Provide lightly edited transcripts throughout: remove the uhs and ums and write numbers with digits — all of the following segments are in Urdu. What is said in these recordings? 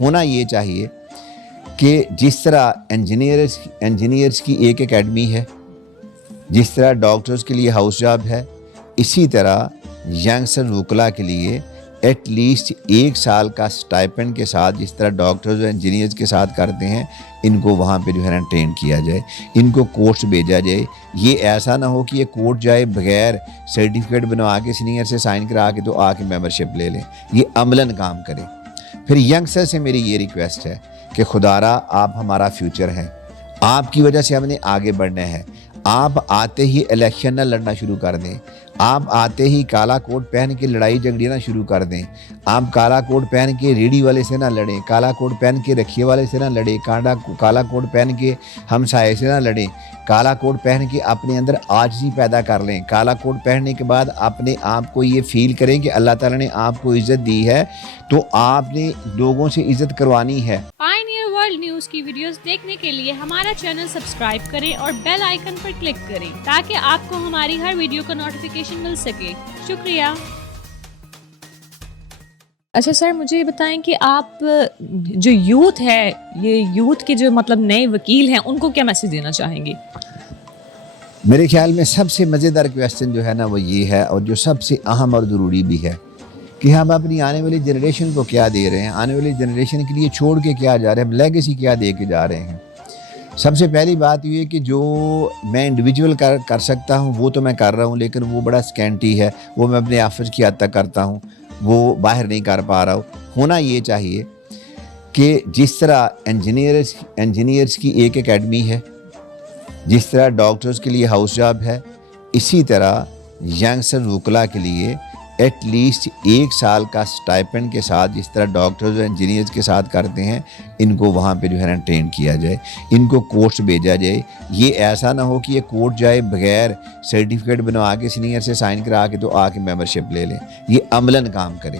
ہونا یہ چاہیے کہ جس طرح انجینئرز کی ایک اکیڈمی ہے، جس طرح ڈاکٹرز کے لیے ہاؤس جاب ہے، اسی طرح ینگسٹر وکلاء کے لیے ایٹ لیسٹ 1 سال کا سٹائپنڈ کے ساتھ، جس طرح ڈاکٹرز اور انجینئرز کے ساتھ کرتے ہیں، ان کو وہاں پہ جو ہے نا ٹرین کیا جائے، ان کو کورس بھیجا جائے۔ یہ ایسا نہ ہو کہ یہ کورٹ جائے بغیر سرٹیفکیٹ بنوا کے سینئر سے سائن کرا کے تو آ کے ممبرشپ لے لیں، یہ عملاً کام کرے۔ پھر ینگسٹر سے میری یہ ریکویسٹ ہے کہ خدارا آپ ہمارا فیوچر ہیں، آپ کی وجہ سے ہم نے آگے بڑھنا ہے۔ آپ آتے ہی الیکشن نہ لڑنا شروع کر دیں، آپ آتے ہی کالا کوٹ پہن کے لڑائی جھگڑیاں نہ شروع کر دیں، آپ کالا کوٹ پہن کے ریڑھی والے سے نہ لڑیں، کالا کوٹ پہن کے رکھیے والے سے نہ لڑیں، کالا کوٹ پہن کے ہمسائے سے نہ لڑیں، کالا کوٹ پہن کے اپنے اندر عاجزی پیدا کر لیں۔ کالا کوٹ پہننے کے بعد اپنے آپ کو یہ فیل کریں کہ اللہ تعالیٰ نے آپ کو عزت دی ہے تو آپ نے لوگوں سے عزت کروانی ہے۔ پائنیئر ورلڈ نیوز کی ویڈیوز دیکھنے کے لیے ہمارا چینل سبسکرائب کریں اور بیل آئیکن پر کلک کریں تاکہ آپ کو ہماری ہر ویڈیو کا نوٹیفیکیشن مل سکے۔ شکریہ۔ اچھا سر، مجھے یہ بتائیں کہ آپ جو یوتھ ہے، یہ یوتھ کے جو مطلب نئے وکیل ہیں، ان کو کیا میسج دینا چاہیں گے؟ میرے خیال میں سب سے مزیدار کویسچن جو ہے نا وہ یہ ہے، اور جو سب سے اہم اور ضروری بھی ہے، کہ ہم اپنی آنے والی جنریشن کو کیا دے رہے ہیں، آنے والی جنریشن کے لیے چھوڑ کے کیا جا رہے ہیں، لیگیسی کیا دے کے جا رہے ہیں۔ سب سے پہلی بات یہ ہے کہ جو میں انڈیویجول کر سکتا ہوں وہ تو میں کر رہا ہوں، لیکن وہ بڑا سکینٹی ہے، وہ میں اپنے آفس کی حد تک کرتا ہوں، وہ باہر نہیں کر پا رہا ہوں۔ ہونا یہ چاہیے کہ جس طرح انجینئرز کی ایک اکیڈمی ہے، جس طرح ڈاکٹرز کے لیے ہاؤس جاب ہے، اسی طرح ینگسٹر وکلاء کے لیے ایٹ لیسٹ 1 سال کا سٹائپنڈ کے ساتھ، جس طرح ڈاکٹرز اور انجینئرز کے ساتھ کرتے ہیں، ان کو وہاں پہ جو ہے نا ٹرین کیا جائے، ان کو کورس بھیجا جائے۔ یہ ایسا نہ ہو کہ یہ کورٹ جائے بغیر سرٹیفکیٹ بنوا کے سینئر سے سائن کرا کے تو آ کے ممبرشپ لے لیں، یہ عملاً کام کرے۔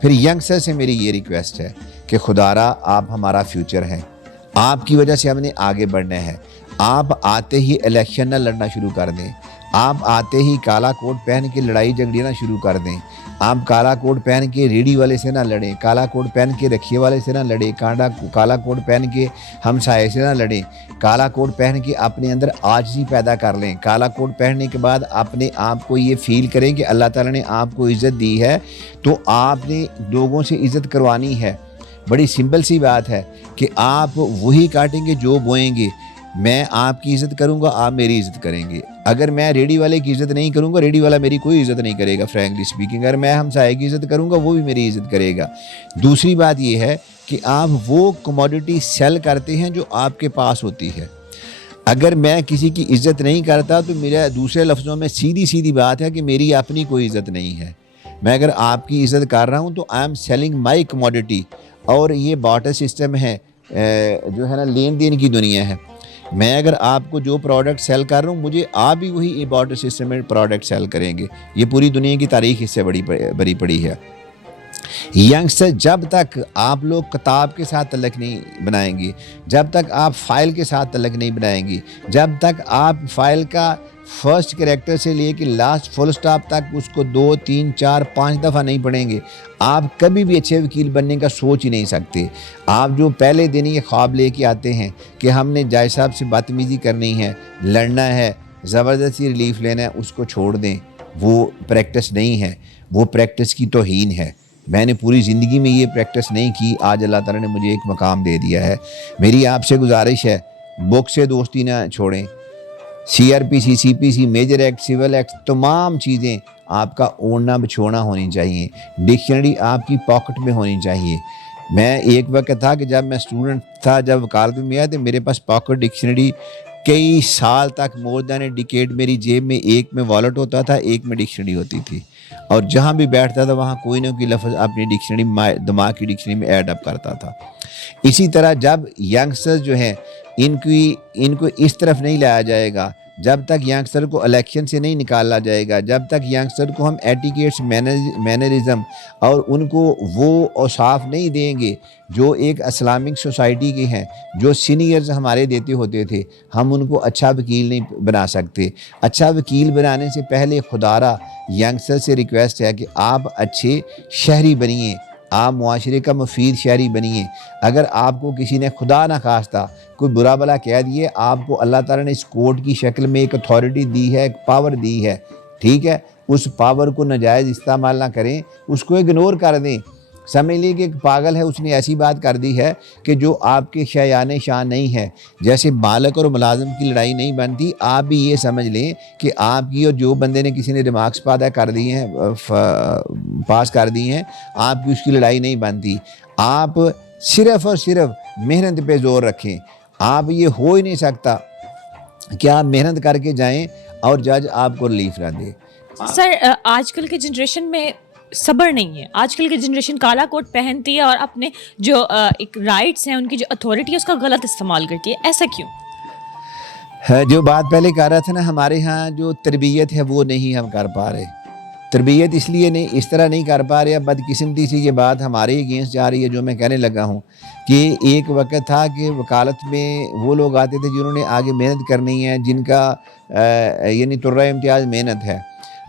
پھر ینگسٹر سے میری یہ ریکویسٹ ہے کہ خدارا آپ ہمارا فیوچر ہیں، آپ کی وجہ سے ہم نے آگے بڑھنا ہے۔ آپ آتے ہی الیکشن نہ لڑنا شروع کر دیں، آپ آتے ہی کالا کوٹ پہن کے لڑائی جھگڑیاں نہ شروع کر دیں، آپ کالا کوٹ پہن کے ریڑھی والے سے نہ لڑیں، کالا کوٹ پہن کے رکھیے والے سے نہ لڑیں، کالا کوٹ پہن کے ہمسائے سے نہ لڑیں، کالا کوٹ پہن کے اپنے اندر عاجزی پیدا کر لیں۔ کالا کوٹ پہننے کے بعد اپنے آپ کو یہ فیل کریں کہ اللہ تعالیٰ نے آپ کو عزت دی ہے تو آپ نے لوگوں سے عزت کروانی ہے۔ بڑی سمپل سی بات ہے کہ آپ وہی کاٹیں گے جو بوئیں گے۔ میں آپ کی عزت کروں گا، آپ میری عزت کریں گے۔ اگر میں ریڑھی والے کی عزت نہیں کروں گا، ریڑھی والا میری کوئی عزت نہیں کرے گا، فرینکلی اسپیکنگ۔ اگر میں ہمسائے کی عزت کروں گا، وہ بھی میری عزت کرے گا۔ دوسری بات یہ ہے کہ آپ وہ کموڈٹی سیل کرتے ہیں جو آپ کے پاس ہوتی ہے۔ اگر میں کسی کی عزت نہیں کرتا تو میرا دوسرے لفظوں میں سیدھی بات ہے کہ میری اپنی کوئی عزت نہیں ہے۔ میں اگر آپ کی عزت کر رہا ہوں تو I am selling my commodity, اور یہ بارٹر سسٹم ہے، جو ہے نا لین دین کی دنیا ہے۔ میں اگر آپ کو جو پروڈکٹ سیل کر رہا ہوں، مجھے آپ بھی وہی بارٹر سسٹم میں پروڈکٹ سیل کریں گے۔ یہ پوری دنیا کی تاریخ اس سے بڑی پڑی ہے۔ ینگسٹر، جب تک آپ لوگ کتاب کے ساتھ تعلق نہیں بنائیں گے، جب تک آپ فائل کے ساتھ تعلق نہیں بنائیں گے، جب تک آپ فائل کا فرسٹ کریکٹر سے لے کے لاسٹ فل سٹاپ تک اس کو 2 3 4 5 دفعہ نہیں پڑھیں گے، آپ کبھی بھی اچھے وکیل بننے کا سوچ ہی نہیں سکتے۔ آپ جو پہلے دن یہ خواب لے کے آتے ہیں کہ ہم نے جج صاحب سے بدتمیزی کرنی ہے، لڑنا ہے، زبردستی ریلیف لینا ہے، اس کو چھوڑ دیں۔ وہ پریکٹس نہیں ہے، وہ پریکٹس کی توہین ہے۔ میں نے پوری زندگی میں یہ پریکٹس نہیں کی، آج اللہ تعالیٰ نے مجھے ایک مقام دے دیا ہے۔ میری آپ سے گزارش ہے، بک سے دوستی نہ چھوڑیں۔ CRPC، CPC، major act, civil act, تمام چیزیں آپ کا اوڑھنا بچھوڑنا ہونی چاہیے۔ ڈکشنری آپ کی پاکٹ میں ہونی چاہیے۔ میں ایک وقت تھا کہ جب میں اسٹوڈنٹ تھا، جب وکالت میں آیا، تو میرے پاس پاکٹ ڈکشنری کئی سال تک، مور دین اے ڈیکیڈ، میری جیب میں ایک میں والٹ ہوتا تھا، ایک میں ڈکشنری ہوتی تھی، اور جہاں بھی بیٹھتا تھا وہاں کوئی نہ کوئی لفظ اپنی ڈکشنری، دماغ کی ڈکشنری میں ایڈ اپ کرتا تھا۔ اسی طرح جب ینگسٹرز جو ہیں ان کو اس طرف نہیں لایا جائے گا، جب تک ینگسٹر کو الیکشن سے نہیں نکالا جائے گا، جب تک ینگسٹر کو ہم ایٹیکیٹس، مینرزم اور ان کو وہ اوصاف نہیں دیں گے جو ایک اسلامک سوسائٹی کے ہیں، جو سینئرز ہمارے دیتے ہوتے تھے، ہم ان کو اچھا وکیل نہیں بنا سکتے۔ اچھا وکیل بنانے سے پہلے خدارا ینگسٹر سے ریکویسٹ ہے کہ آپ اچھے شہری بنیے، آپ معاشرے کا مفید شہری بنیے. اگر آپ کو کسی نے خدا نہ خواستہ کوئی برا بلا کہہ دیے, آپ کو اللہ تعالیٰ نے اس کورٹ کی شکل میں ایک اتھارٹی دی ہے, ایک پاور دی ہے, ٹھیک ہے, اس پاور کو ناجائز استعمال نہ کریں, اس کو اگنور کر دیں. سمجھ لیے کہ ایک پاگل ہے, اس نے ایسی بات کر دی ہے کہ جو آپ کے شایان شان نہیں ہے. جیسے مالک اور ملازم کی لڑائی نہیں بنتی, آپ بھی یہ سمجھ لیں کہ آپ کی اور جو بندے نے کسی نے ریمارکس کر دی ہیں, پاس کر دی ہیں, آپ کی اس کی لڑائی نہیں بنتی. آپ صرف اور صرف محنت پہ زور رکھیں. آپ یہ ہو ہی نہیں سکتا کہ آپ محنت کر کے جائیں اور جج آپ کو ریلیف نہ دے. سر آج کل کے جنریشن میں صبر نہیں ہے. آج کل کی جنریشن کالا کوٹ پہنتی ہے اور اپنے جو ایک رائٹس ہیں, ان کی جو اتھارٹی ہے, اس کا غلط استعمال کرتی ہے. ایسا کیوں؟ جو بات پہلے کہہ رہا تھا نا, ہمارے ہاں جو تربیت ہے وہ نہیں ہم کر پا رہے. تربیت اس لیے نہیں, اس طرح نہیں کر پا رہے. اب بدقسمتی سے یہ بات ہمارے اگینسٹ جا رہی ہے جو میں کہنے لگا ہوں کہ ایک وقت تھا کہ وکالت میں وہ لوگ آتے تھے جنہوں نے آگے محنت کرنی ہے, جن کا یعنی طرہ امتیاز محنت ہے.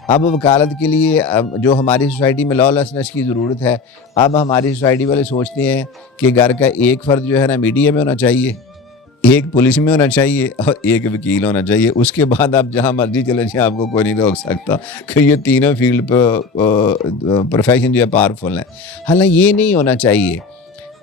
اب وکالت کے لیے جو ہماری سوسائٹی میں لا لیسنس کی ضرورت ہے, اب ہماری سوسائٹی والے سوچتے ہیں کہ گھر کا ایک فرد جو ہے نا میڈیا میں ہونا چاہیے, ایک پولیس میں ہونا چاہیے اور ایک وکیل ہونا چاہیے. اس کے بعد آپ جہاں مرضی چلے جائیں, آپ کو کوئی نہیں روک سکتا کہ یہ تینوں فیلڈ پہ پروفیشن جو ہے پاورفل ہیں. حالانکہ یہ نہیں ہونا چاہیے.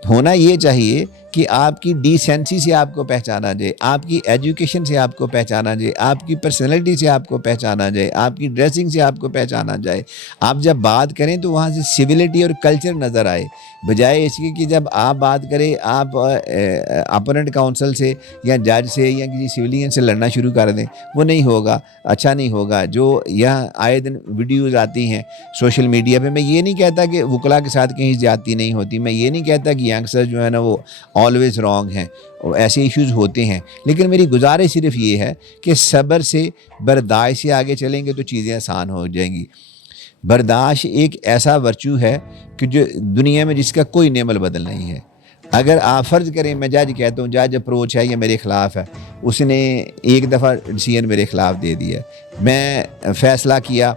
ہونا یہ چاہیے کہ آپ کی ڈیسینسی سے آپ کو پہچانا جائے, آپ کی ایجوکیشن سے آپ کو پہچانا جائے, آپ کی پرسنالٹی سے آپ کو پہچانا جائے, آپ کی ڈریسنگ سے آپ کو پہچانا جائے. آپ جب بات کریں تو وہاں سے سویلٹی اور کلچر نظر آئے, بجائے اس کی کہ جب آپ بات کریں آپ اپوننٹ کاؤنسل سے یا جج سے یا کسی سویلین سے لڑنا شروع کر دیں. وہ نہیں ہوگا, اچھا نہیں ہوگا. جو یہاں آئے دن ویڈیوز آتی ہیں سوشل میڈیا پہ, میں یہ نہیں کہتا کہ وکلا کے ساتھ کہیں زیادتی نہیں ہوتی, میں یہ نہیں کہتا کہ ینگسٹر جو ہے نا وہ آلویز رانگ ہیں, ایسے ایشوز ہوتے ہیں. لیکن میری گزارش صرف یہ ہے کہ صبر سے, برداشت سے آگے چلیں گے تو چیزیں آسان ہو جائیں گی. برداشت ایک ایسا ورچو ہے کہ جو دنیا میں جس کا کوئی نعمل بدل نہیں ہے. اگر آپ فرض کریں میں جج کہتا ہوں, جج اپروچ ہے یا میرے خلاف ہے, اس نے ایک دفعہ ڈیسیژن میرے خلاف دے دیا, میں فیصلہ کیا,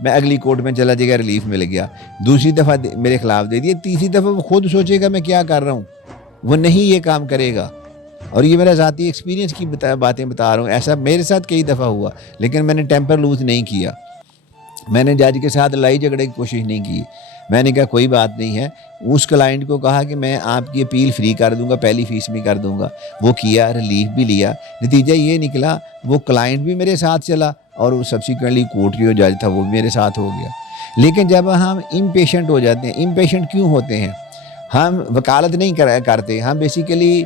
میں اگلی کورٹ میں چلا جائے گا, ریلیف مل گیا. دوسری دفعہ میرے خلاف دے دیا, تیسری دفعہ وہ خود سوچے گا میں کیا کر رہا ہوں, وہ نہیں یہ کام کرے گا. اور یہ میرا ذاتی ایکسپیرینس کی باتیں بتا رہا ہوں. ایسا میرے ساتھ کئی دفعہ ہوا, لیکن میں نے ٹیمپر لوز نہیں کیا. میں نے جج کے ساتھ لڑائی جھگڑے کی کوشش نہیں کی. میں نے کہا کوئی بات نہیں ہے. اس کلائنٹ کو کہا کہ میں آپ کی اپیل فری کر دوں گا, پہلی فیس بھی کر دوں گا. وہ کیا, ریلیف بھی لیا. نتیجہ یہ نکلا وہ کلائنٹ بھی میرے ساتھ چلا اور وہ سبسیکوینٹلی کورٹ جو جج تھا وہ بھی میرے ساتھ ہو گیا. لیکن جب ہم امپیشنٹ ہو جاتے ہیں, امپیشنٹ کیوں ہوتے ہیں؟ ہم وکالت نہیں کرتے, ہم بیسیکلی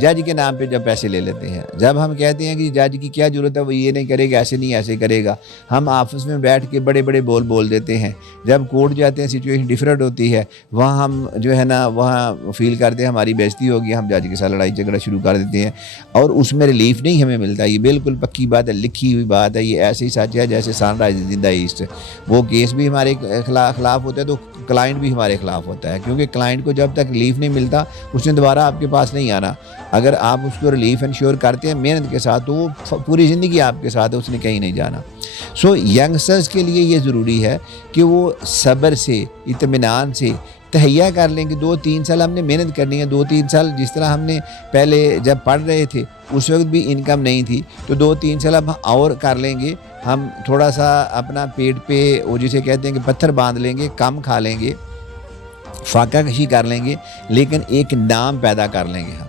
جج کے نام پہ جب پیسے لے لیتے ہیں. جب ہم کہتے ہیں کہ جج کی کیا ضرورت ہے, وہ یہ نہیں کرے گا, ایسے نہیں ایسے کرے گا, ہم آفس میں بیٹھ کے بڑے بڑے بول دیتے ہیں. جب کورٹ جاتے ہیں سچویشن ڈفرینٹ ہوتی ہے, وہاں ہم جو ہے نا وہاں فیل کرتے ہیں ہماری بےزتی ہوگی, ہم جج کے ساتھ لڑائی جھگڑا شروع کر دیتے ہیں اور اس میں ریلیف نہیں ہمیں ملتا. یہ بالکل پکی بات ہے, لکھی ہوئی بات ہے. یہ ایسے ہی سچ ہے جیسے سن رائز زندہ ایسٹ. وہ کیس بھی ہمارے خلاف ہوتا ہے تو کلائنٹ بھی ہمارے خلاف ہوتا ہے, کیونکہ کلائنٹ کو جب تک ریلیف نہیں ملتا اس نے دوبارہ آپ کے پاس نہیں آنا. اگر آپ اس کو ریلیف انشور کرتے ہیں محنت کے ساتھ تو وہ پوری زندگی آپ کے ساتھ ہے, اس نے کہیں نہیں جانا. سو ینگسٹرز کے لیے یہ ضروری ہے کہ وہ صبر سے, اطمینان سے تہیا کر لیں کہ 2-3 سال ہم نے محنت کرنی ہے. 2-3 سال جس طرح ہم نے پہلے جب پڑھ رہے تھے اس وقت بھی انکم نہیں تھی, تو 2-3 سال اب اور کر لیں گے. ہم تھوڑا سا اپنا پیٹ پہ وہ جسے کہتے ہیں کہ پتھر باندھ لیں گے, کم کھا لیں گے, فاقہ کشی کر لیں گے, لیکن ایک نام پیدا کر لیں گے. ہم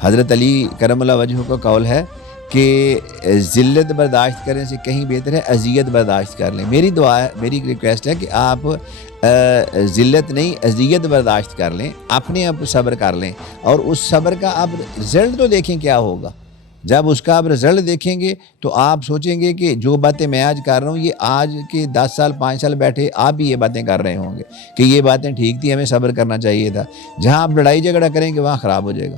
حضرت علی کرم اللہ وجہہ کا قول ہے کہ ذلت برداشت کرنے سے کہیں بہتر ہے اذیت برداشت کر لیں. میری دعا ہے, میری ریکویسٹ ہے کہ آپ ذلت نہیں اذیت برداشت کر لیں, اپنے آپ صبر کر لیں, اور اس صبر کا آپ رزلٹ تو دیکھیں کیا ہوگا. جب اس کا آپ رزلٹ دیکھیں گے تو آپ سوچیں گے کہ جو باتیں میں آج کر رہا ہوں یہ آج کے 10 سال 5 سال بیٹھے آپ بھی یہ باتیں کر رہے ہوں گے کہ یہ باتیں ٹھیک تھی, ہمیں صبر کرنا چاہیے تھا. جہاں آپ لڑائی جھگڑا کریں گے وہاں خراب ہو جائے گا.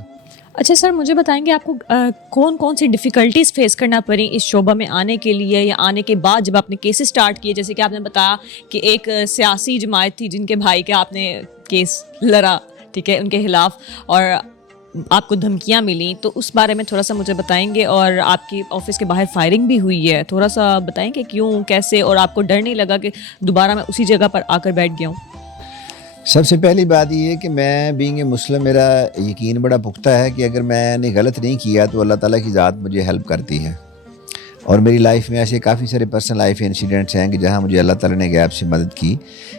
اچھا سر, مجھے بتائیں گے آپ کو کون کون سی ڈیفیکلٹیز فیس کرنا پڑیں اس شعبہ میں آنے کے لیے, یا آنے کے بعد جب آپ نے کیسز سٹارٹ کیے؟ جیسے کہ آپ نے بتایا کہ ایک سیاسی جماعت تھی جن کے بھائی کا آپ نے کیس لڑا, ٹھیک ہے, ان کے خلاف, اور آپ کو دھمکیاں ملیں, تو اس بارے میں تھوڑا سا مجھے بتائیں گے. اور آپ کی آفس کے باہر فائرنگ بھی ہوئی ہے, تھوڑا سا بتائیں کہ کیوں, کیسے, اور آپ کو ڈر نہیں لگا کہ دوبارہ میں اسی جگہ پر آ کر بیٹھ گیا ہوں؟ سب سے پہلی بات یہ ہے کہ میں بینگ اے مسلم میرا یقین بڑا پختہ ہے کہ اگر میں نے غلط نہیں کیا تو اللہ تعالیٰ کی ذات مجھے ہیلپ کرتی ہے. اور میری لائف میں ایسے کافی سارے پرسنل لائف انسیڈنٹس ہیں کہ جہاں مجھے اللہ تعالیٰ نے غیب سے مدد کی.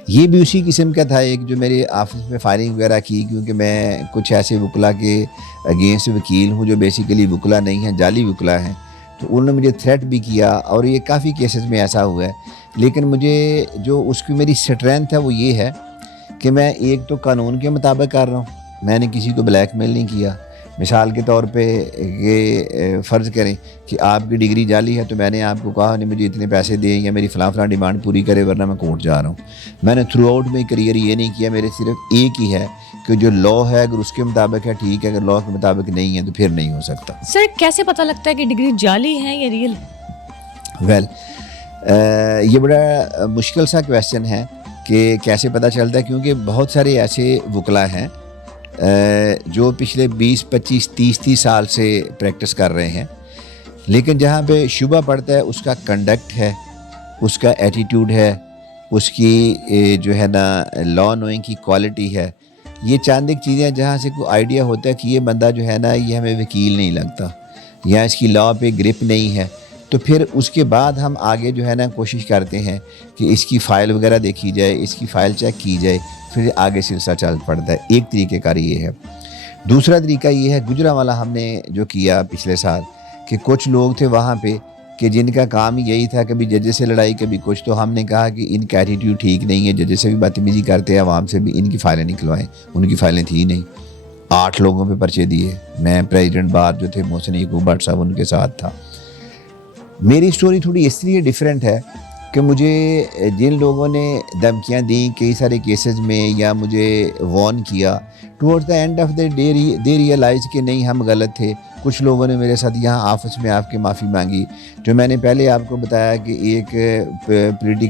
یہ بھی اسی قسم کا تھا ایک جو میرے آفس میں فائرنگ وغیرہ کی، کیونکہ میں کچھ ایسے وکلا کے اگینسٹ وکیل ہوں جو بیسیکلی وکلا نہیں ہیں، جعلی وکلا ہیں. تو انہوں نے مجھے تھریٹ بھی کیا اور یہ کافی کیسز میں ایسا ہوا ہے. لیکن مجھے جو اس کی میری سٹرینتھ ہے وہ یہ ہے کہ میں ایک تو قانون کے مطابق کر رہا ہوں، میں نے کسی کو بلیک میل نہیں کیا. مثال کے طور پہ یہ فرض کریں کہ آپ کی ڈگری جعلی ہے تو میں نے آپ کو کہا نہیں مجھے اتنے پیسے دیں یا میری فلاں ڈیمانڈ پوری کرے ورنہ میں کورٹ جا رہا ہوں. میں نے تھرو آؤٹ میں کریئر یہ نہیں کیا، میرے صرف ایک ہی ہے کہ جو لا ہے اگر اس کے مطابق ہے ٹھیک ہے، اگر لا کے مطابق نہیں ہے تو پھر نہیں ہو سکتا. سر کیسے پتہ لگتا ہے کہ ڈگری جعلی ہے یا ریئل؟ ویل یہ بڑا مشکل سا کویسچن ہے کہ کیسے پتہ چلتا ہے، کیونکہ بہت سارے ایسے وکلا ہیں جو پچھلے 20 25 30 سال سے پریکٹس کر رہے ہیں، لیکن جہاں پہ شبہ پڑتا ہے اس کا کنڈکٹ ہے، اس کا ایٹیٹیوڈ ہے، اس کی جو ہے نا لا نوئنگ کی کوالٹی ہے. یہ چاند ایک چیزیں جہاں سے کوئی آئیڈیا ہوتا ہے کہ یہ بندہ جو ہے نا یہ ہمیں وکیل نہیں لگتا یا اس کی لا پہ گرپ نہیں ہے. تو پھر اس کے بعد ہم آگے جو ہے نا کوشش کرتے ہیں کہ اس کی فائل وغیرہ دیکھی جائے، اس کی فائل چیک کی جائے، پھر آگے سلسلہ چل پڑتا ہے. ایک طریقہ کار یہ ہے. دوسرا طریقہ یہ ہے گجرانوالہ ہم نے جو کیا پچھلے سال کہ کچھ لوگ تھے وہاں پہ کہ جن کا کام یہی تھا کبھی ججز سے لڑائی کبھی کچھ. تو ہم نے کہا کہ ان کا ایٹیٹیوڈ ٹھیک نہیں ہے، ججز سے بھی بدتمیزی کرتے ہیں، عوام سے بھی، ان کی فائلیں نکلوائیں. ان کی فائلیں تھی نہیں. 8 لوگوں پہ پرچے دیے. میں پریزیڈنٹ بار جو تھے محسن یعقوب بٹ صاحب ان کے ساتھ تھا. میری سٹوری تھوڑی اس لیے ڈیفرنٹ ہے کہ مجھے جن لوگوں نے دھمکیاں دیں کئی سارے کیسز میں یا مجھے وارن کیا، toward the end of the day they realize کہ نہیں ہم غلط تھے. کچھ لوگوں نے میرے ساتھ یہاں آفس میں آپ کے معافی مانگی. جو میں نے پہلے آپ کو بتایا کہ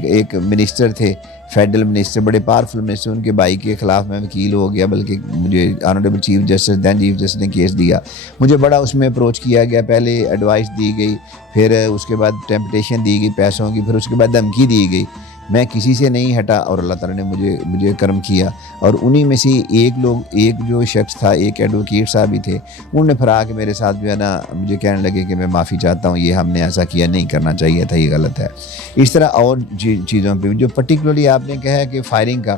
ایک منسٹر تھے، فیڈرل منسٹر، بڑے پاورفل منسٹر، ان کے بھائی کے خلاف میں وکیل ہو گیا، بلکہ مجھے آنریبل چیف جسٹس دین چیف جسٹس نے کیس دیا. مجھے بڑا اس میں اپروچ کیا گیا، پہلے ایڈوائس دی گئی، پھر اس کے بعد ٹیمپٹیشن دی گئی پیسوں کی، پھر اس کے بعد دھمکی دی گئی. میں کسی سے نہیں ہٹا اور اللہ تعالیٰ نے مجھے کرم کیا. اور انہی میں سے ایک جو شخص تھا، ایک ایڈوکیٹ صاحب بھی تھے، انہوں نے پھر آ کے میرے ساتھ جو ہے نا مجھے کہنے لگے کہ میں معافی چاہتا ہوں، یہ ہم نے ایسا کیا نہیں کرنا چاہیے تھا، یہ غلط ہے. اس طرح اور چیزوں پہ جو پرٹیکولرلی آپ نے کہا ہے کہ فائرنگ کا،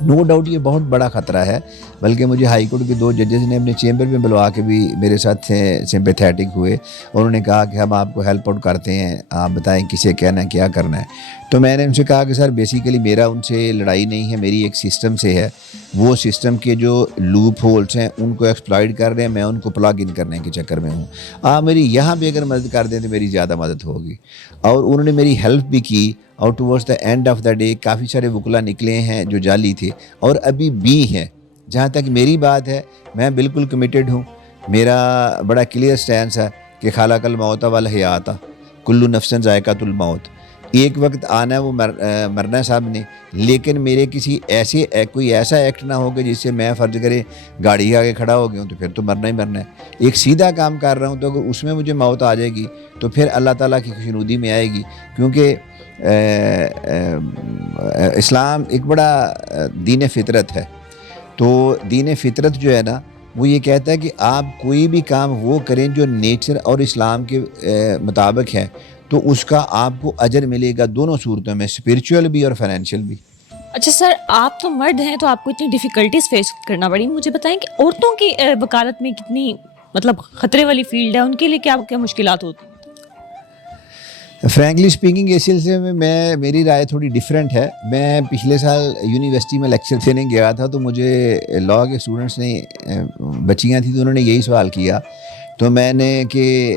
نو ڈاؤٹ یہ بہت بڑا خطرہ ہے. بلکہ مجھے ہائی کورٹ کے 2 ججز نے اپنے چیمبر میں بلوا کے بھی میرے ساتھ سمپیتھیٹک ہوئے. انہوں نے کہا کہ ہم آپ کو ہیلپ آؤٹ کرتے ہیں، آپ بتائیں کسے کہنا ہے، کیا کرنا ہے. تو میں نے ان سے کہا کہ سر بیسیکلی میرا ان سے لڑائی نہیں ہے، میری ایک سسٹم سے ہے. وہ سسٹم کے جو لوپ ہولس ہیں ان کو ایکسپلائٹ کر رہے ہیں، میں ان کو پلاگ ان کرنے کے چکر میں ہوں. آپ میری یہاں بھی اگر مدد کر دیں تو میری زیادہ مدد ہوگی. اور انہوں نے میری ہیلپ بھی کی. اور towards the end of the day کافی سارے وکلا نکلے ہیں جو جعلی تھے اور ابھی بھی ہیں. جہاں تک میری بات ہے میں بالکل کمیٹڈ ہوں. میرا بڑا کلیئر سٹینس ہے کہ خلق الموت والحیات کل نفس ذائقۃ الموت. ایک وقت آنا ہے وہ مرنا ہے صاحب نے، لیکن میرے کسی کوئی ایسا ایکٹ نہ ہوگا جس سے میں فرض کرے گاڑی آگے کھڑا ہو گیا ہوں تو پھر تو مرنا ہی مرنا ہے. ایک سیدھا کام کر رہا ہوں تو اگر اس میں مجھے موت آ جائے گی تو پھر اللہ تعالیٰ کی خوشنودی میں آئے گی. کیونکہ اسلام ایک بڑا دین فطرت ہے. تو دین فطرت جو ہے نا وہ یہ کہتا ہے کہ آپ کوئی بھی کام وہ کریں جو نیچر اور اسلام کے مطابق ہے تو اس کا آپ کو اجر ملے گا دونوں صورتوں میں، اسپرچول بھی اور فائنینشیل بھی. اچھا سر، آپ تو مرد ہیں تو آپ کو اتنی ڈیفیکلٹیز فیس کرنا پڑی. مجھے بتائیں کہ عورتوں کی وکالت میں کتنی خطرے والی فیلڈ ہے، ان کے لیے کیا مشکلات ہوتی ہیں؟ فرینکلی اسپیکنگ اس سلسلے میں میری رائے تھوڑی ڈیفرنٹ ہے. میں پچھلے سال یونیورسٹی میں لیکچر دینے گیا تھا تو مجھے لا کے اسٹوڈنٹس نے بچیاں تھیں تو انہوں نے یہی سوال کیا. تو میں نے کہ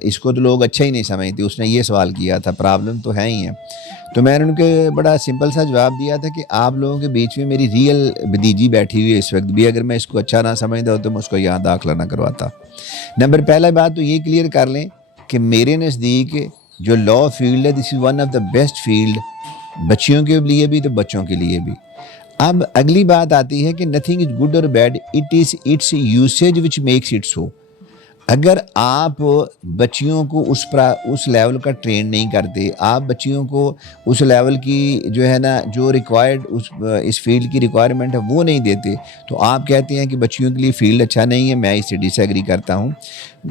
اس کو تو لوگ اچھا ہی نہیں سمجھتے، اس نے یہ سوال کیا تھا، پرابلم تو ہے ہی ہیں. تو میں نے ان کے بڑا سمپل سا جواب دیا تھا کہ آپ لوگوں کے بیچ میں میری ریئل بھتیجی بیٹھی ہوئی ہے اس وقت بھی، اگر میں اس کو اچھا نہ سمجھتا ہوں تو میں اس کو یہاں داخلہ نہ کرواتا. پہلا بات تو یہ کلیئر کر لیں کہ میرے نزدیک جو لا فیلڈ ہے this is one of the best field, بچیوں کے لیے بھی تو بچوں کے لیے بھی. اب اگلی بات آتی ہے کہ نتھنگ از گڈ اور bad, it is its usage which makes it so. اگر آپ بچیوں کو اس لیول کا ٹرین نہیں کرتے، آپ بچیوں کو اس لیول کی جو ہے نا جو ریکوائرڈ اس فیلڈ کی ریکوائرمنٹ ہے وہ نہیں دیتے، تو آپ کہتے ہیں کہ بچیوں کے لیے فیلڈ اچھا نہیں ہے، میں اس سے ڈس ایگری کرتا ہوں۔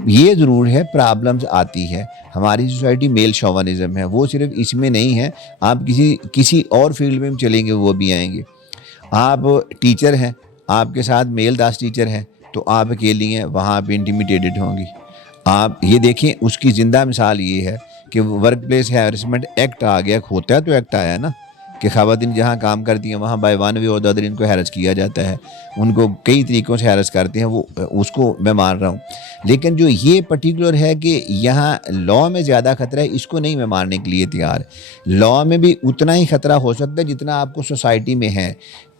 یہ ضرور ہے پرابلمز آتی ہے، ہماری سوسائٹی میل شوونزم ہے، وہ صرف اس میں نہیں ہے، آپ کسی اور فیلڈ میں چلیں گے وہ بھی آئیں گے۔ آپ ٹیچر ہیں، آپ کے ساتھ میل 10 ٹیچر ہیں تو آپ اکیلی ہیں، وہاں آپ انٹیمیڈیٹڈ ہوں گی۔ آپ یہ دیکھیں، اس کی زندہ مثال یہ ہے کہ ورک پلیس ہیرسمنٹ ایکٹ آ گیا، ہوتا ہے تو ایکٹ آیا نا کہ خواتین جہاں کام کرتی ہیں وہاں بائی ون وے اور دی ادر ان کو ہیرس کیا جاتا ہے، ان کو کئی طریقوں سے ہیرس کرتے ہیں، وہ اس کو میں مان رہا ہوں، لیکن جو یہ پرٹیکولر ہے کہ یہاں لاء میں زیادہ خطرہ ہے، اس کو نہیں میں ماننے کے لیے تیار۔ لاء میں بھی اتنا ہی خطرہ ہو سکتا ہے جتنا آپ کو سوسائٹی میں ہے،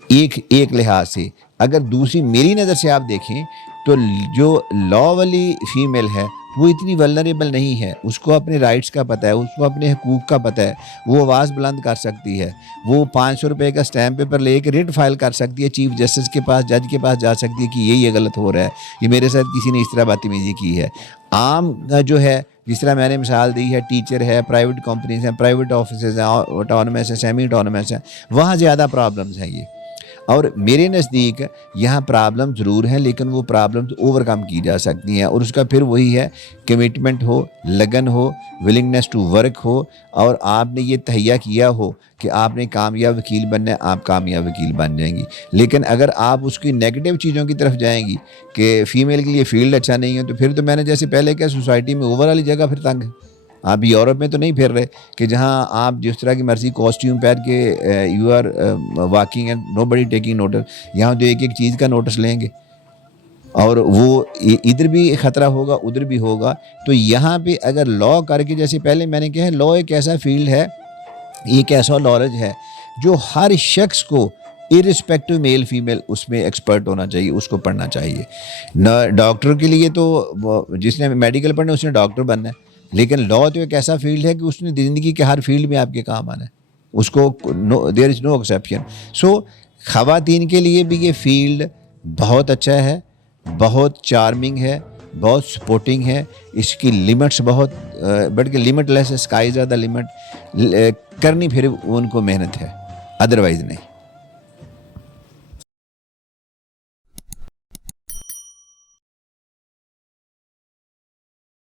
ایک لحاظ سے۔ اگر دوسری میری نظر سے آپ دیکھیں تو جو لاء والی فیمیل ہے وہ اتنی ولنریبل نہیں ہے، اس کو اپنے رائٹس کا پتہ ہے، اس کو اپنے حقوق کا پتہ ہے، وہ آواز بلند کر سکتی ہے، وہ 500 روپے کا اسٹیمپ پیپر لے کے ریٹ فائل کر سکتی ہے، چیف جسٹس کے پاس، جج کے پاس جا سکتی ہے کہ یہ غلط ہو رہا ہے، یہ میرے ساتھ کسی نے اس طرح بدتمیزی کی ہے۔ عام جو ہے، جس طرح میں نے مثال دی ہے، ٹیچر ہے، پرائیویٹ کمپنیز ہیں، پرائیویٹ آفیسز ہیں، آٹونومس ہیں، سیمی آٹونومس ہیں، وہاں زیادہ پرابلمز ہیں یہ۔ اور میرے نزدیک یہاں پرابلم ضرور ہیں، لیکن وہ پرابلمز اوور کم کی جا سکتی ہیں، اور اس کا پھر وہی ہے کمٹمنٹ ہو، لگن ہو، ولنگنیس ٹو ورک ہو، اور آپ نے یہ تہیہ کیا ہو کہ آپ نے کامیاب وکیل بننا ہے، آپ کامیاب وکیل بن جائیں گی۔ لیکن اگر آپ اس کی نیگیٹو چیزوں کی طرف جائیں گی کہ فیمیل کے لیے فیلڈ اچھا نہیں ہے، تو پھر تو میں نے جیسے پہلے کہا سوسائٹی میں اوور والی جگہ پھر تنگ ہے۔ آپ یورپ میں تو نہیں پھر رہے کہ جہاں آپ جس طرح کی مرضی کاسٹیوم پہن کے you are walking and nobody taking notice, یہاں تو ایک چیز کا نوٹس لیں گے، اور وہ ادھر بھی خطرہ ہوگا ادھر بھی ہوگا۔ تو یہاں پہ اگر لاء کر کے، جیسے پہلے میں نے کہا، لاء ایک ایسا فیلڈ ہے، ایک ایسا نالج ہے جو ہر شخص کو ارسپیکٹو میل فیمیل اس میں ایکسپرٹ ہونا چاہیے، اس کو پڑھنا چاہیے۔ ڈاکٹر کے لیے تو جس نے میڈیکل پڑھنا ہے اس نے ڈاکٹر بننا ہے، لیکن لاء تو ایک ایسا فیلڈ ہے کہ اس نے زندگی کے ہر فیلڈ میں آپ کے کام آنا ہے، اس کو دیر از نو ایکسیپشن۔ سو خواتین کے لیے بھی یہ فیلڈ بہت اچھا ہے، بہت چارمنگ ہے، بہت سپورٹنگ ہے، اس کی لمٹس بہت بلکہ limit less, sky is the limit, کرنی پھر ان کو محنت ہے، ادروائز نہیں۔